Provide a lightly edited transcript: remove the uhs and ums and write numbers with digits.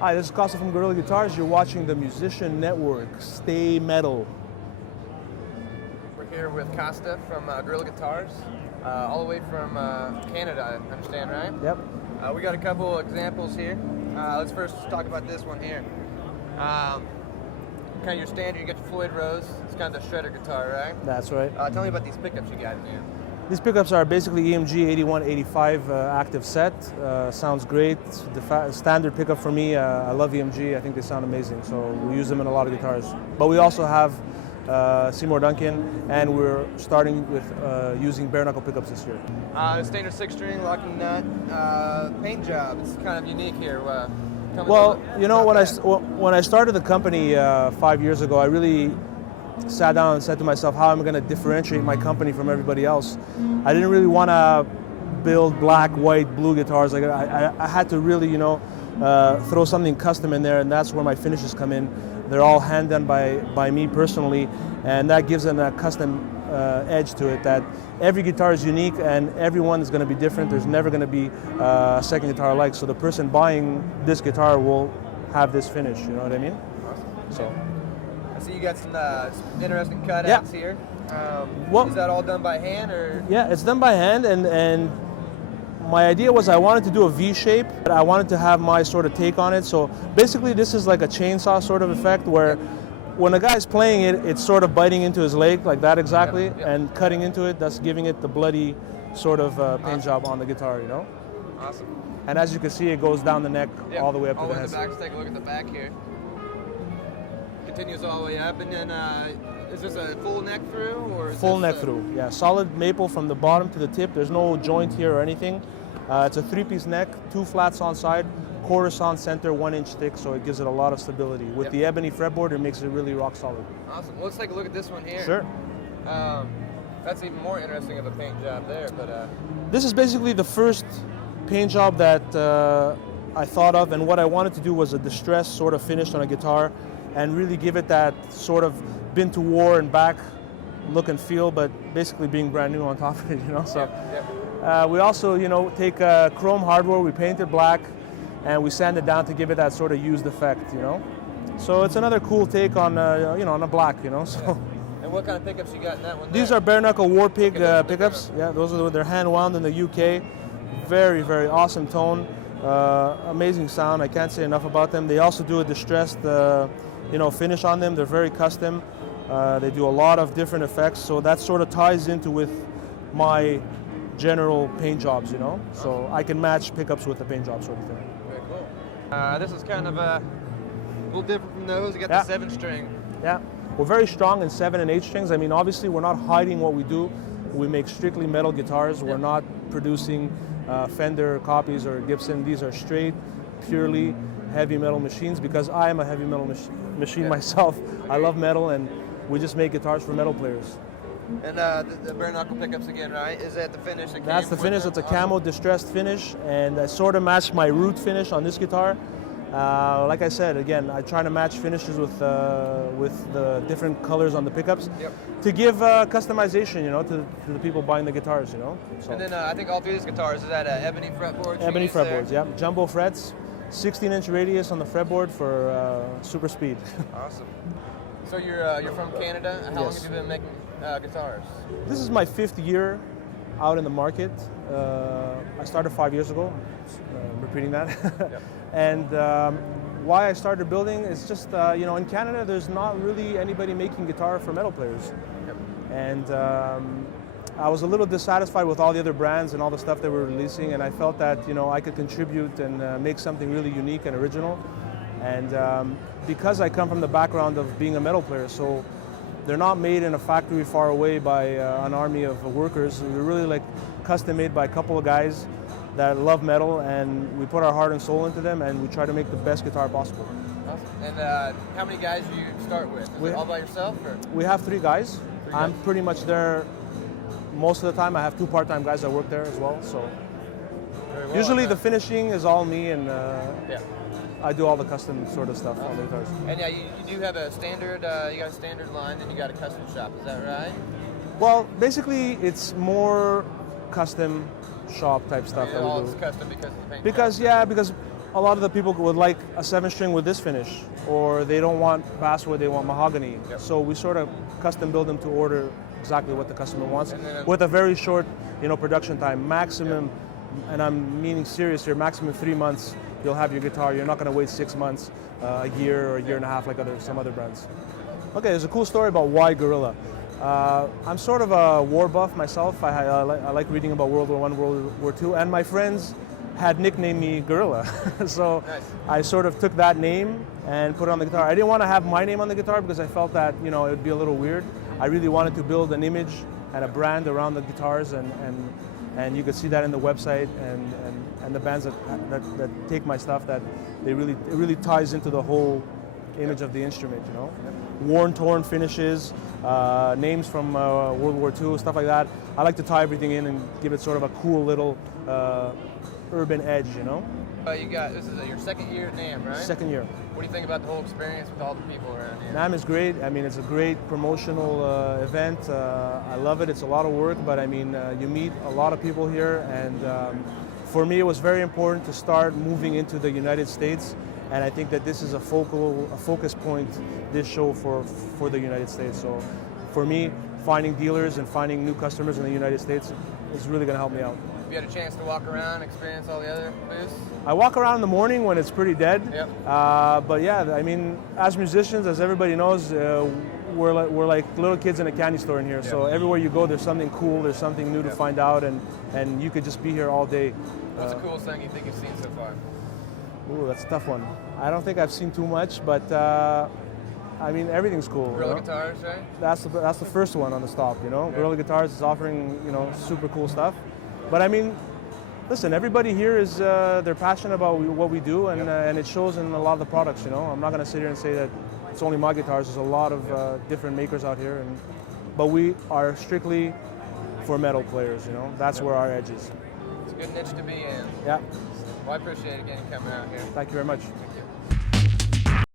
Hi, this is Costa from Guerilla Guitars. You're watching the Musician Network. Stay metal. We're here with Costa from Guerilla Guitars, all the way from Canada, I understand, right? Yep. We got a couple examples here. Let's first talk about this one here. Kind of your standard, you got your Floyd Rose. It's kind of the shredder guitar, right? That's right. Tell me about these pickups you got in here. These pickups are basically EMG 8185 active set. Sounds great. The standard pickup for me. I love EMG. I think they sound amazing. So we use them in a lot of guitars. But we also have Seymour Duncan, and we're starting with using bare knuckle pickups this year. Standard 6-string locking nut paint job. It's kind of unique here. Well, you know, when I started the company 5 years ago, I really sat down and said to myself, how am I going to differentiate my company from everybody else? I didn't really want to build black, white, blue guitars. Like I had to really, you know, throw something custom in there, and that's where my finishes come in. They're all hand done by me personally, and that gives them a custom edge to it, that every guitar is unique and everyone is going to be different. There's never going to be a second guitar alike. So the person buying this guitar will have this finish, you know what I mean? Awesome. So. I see you got some interesting cutouts here. Is that all done by hand, or? Yeah, it's done by hand, and my idea was I wanted to do a V shape, but I wanted to have my sort of take on it. So basically this is like a chainsaw sort of effect where when a guy's playing it, it's sort of biting into his leg like that exactly, and cutting into it, thus giving it the bloody sort of paint job on the guitar, you know? Awesome. And as you can see, it goes down the neck all the way up to the head. All the way to the back. Let's take a look at the back here. Continues all the way up, and then is this a full neck through, or is full this neck through? Yeah, solid maple from the bottom to the tip. There's no joint here or anything. It's a 3-piece neck, 2 flats on side, chorus on center, 1 inch thick, so it gives it a lot of stability. With the ebony fretboard, it makes it really rock solid. Awesome. Well, let's take a look at this one here. Sure. That's even more interesting of a paint job there, but this is basically the first paint job that I thought of, and what I wanted to do was a distressed sort of finish on a guitar, and really give it that sort of been to war and back look and feel, but basically being brand new on top of it, you know. So we also, you know, take chrome hardware, we paint it black, and we sand it down to give it that sort of used effect, you know. So it's another cool take on, you know, on a black, you know. So. And what kind of pickups you got in that one? These are bare knuckle War Pig pickups. Yeah, those are they're hand wound in the UK. Very, very awesome tone, amazing sound. I can't say enough about them. They also do a distressed, you know, finish on them. They're very custom. They do a lot of different effects, so that sort of ties into with my general paint jobs, you know. So I can match pickups with the paint job sort of thing. Very cool. This is kind of a little different from those. You got the 7-string. Yeah, we're very strong in 7 and 8 strings. I mean, obviously we're not hiding what we do. We make strictly metal guitars. We're not producing Fender copies or Gibson. These are straight, purely heavy metal machines, because I am a heavy metal machine myself. I love metal, and we just make guitars for metal players. And the bare knuckle pickups again, right? Is that the finish? That's the finish. It's a camo distressed finish, and I sort of matched my root finish on this guitar. Like I said, again, I try to match finishes with the different colors on the pickups to give customization, you know, to the people buying the guitars, you know. So. And then I think all 3 of these guitars, is that ebony fretboards? Ebony fretboards, yeah. Jumbo frets, 16-inch radius on the fretboard for super speed. Awesome. So you're from Canada. How long have you been making guitars? This is my 5th year out in the market. I started 5 years ago. Repeating that. And why I started building is just, you know, in Canada there's not really anybody making guitar for metal players. And I was a little dissatisfied with all the other brands and all the stuff they were releasing, and I felt that, you know, I could contribute and make something really unique and original. And because I come from the background of being a metal player, so they're not made in a factory far away by an army of workers. They're really like custom made by a couple of guys that love metal, and we put our heart and soul into them, and we try to make the best guitar possible. Awesome. And how many guys do you start with? Is it all by yourself? Or? We have 3 guys. I'm pretty much there most of the time. I have 2 part-time guys that work there as well. So usually the finishing is all me, and I do all the custom sort of stuff on the guitars. And yeah, you do have a standard, you got a standard line, then you got a custom shop, is that right? Well, basically it's more custom shop type stuff that we do. It's custom because of the paint because job. because a lot of the people would like a 7-string with this finish, or they don't want basswood, they want mahogany. Yep. So we sort of custom build them to order exactly what the customer wants, And then, with a very short, production time, maximum, and I'm meaning serious here, maximum 3 months. You'll have your guitar. You're not going to wait 6 months, a year, or a year and a half like some other brands. Okay, there's a cool story about why Guerilla. I'm sort of a war buff myself. I like reading about World War I, World War II, and my friends had nicknamed me Guerilla. So Nice. I sort of took that name and put it on the guitar. I didn't want to have my name on the guitar because I felt that it would be a little weird. I really wanted to build an image and a brand around the guitars, and you could see that in the website and the bands that take my stuff, that it really ties into the whole image of the instrument. Worn, torn finishes, names from World War II, stuff like that. I like to tie everything in and give it sort of a cool little urban edge. This is your second year at NAMM, right? Second year. What do you think about the whole experience with all the people around here? NAMM is great. I mean, it's a great promotional event. I love it. It's a lot of work, but I mean, you meet a lot of people here, and for me, it was very important to start moving into the United States, and I think that this is a focus point, this show for the United States. So, for me, finding dealers and finding new customers in the United States is really going to help me out. Have you had a chance to walk around, experience all the other booths? I walk around in the morning when it's pretty dead. Yep. But yeah, I mean, as musicians, as everybody knows, we're like little kids in a candy store in here. So everywhere you go, there's something cool, there's something new to find out, and you could just be here all day. What's the coolest thing you think you've seen so far? Ooh, that's a tough one. I don't think I've seen too much, but I mean, everything's cool. Guerilla Guitars, right? That's the first one on the stop. Guerilla Guitars is offering super cool stuff. But I mean, listen, everybody here is they're passionate about what we do, and it shows in a lot of the products. I'm not going to sit here and say that it's only my guitars. There's a lot of different makers out here, but we are strictly for metal players. That's where our edge is. It's a good niche to be in. Yeah. Well, I appreciate it again coming out here. Thank you very much. Thank you.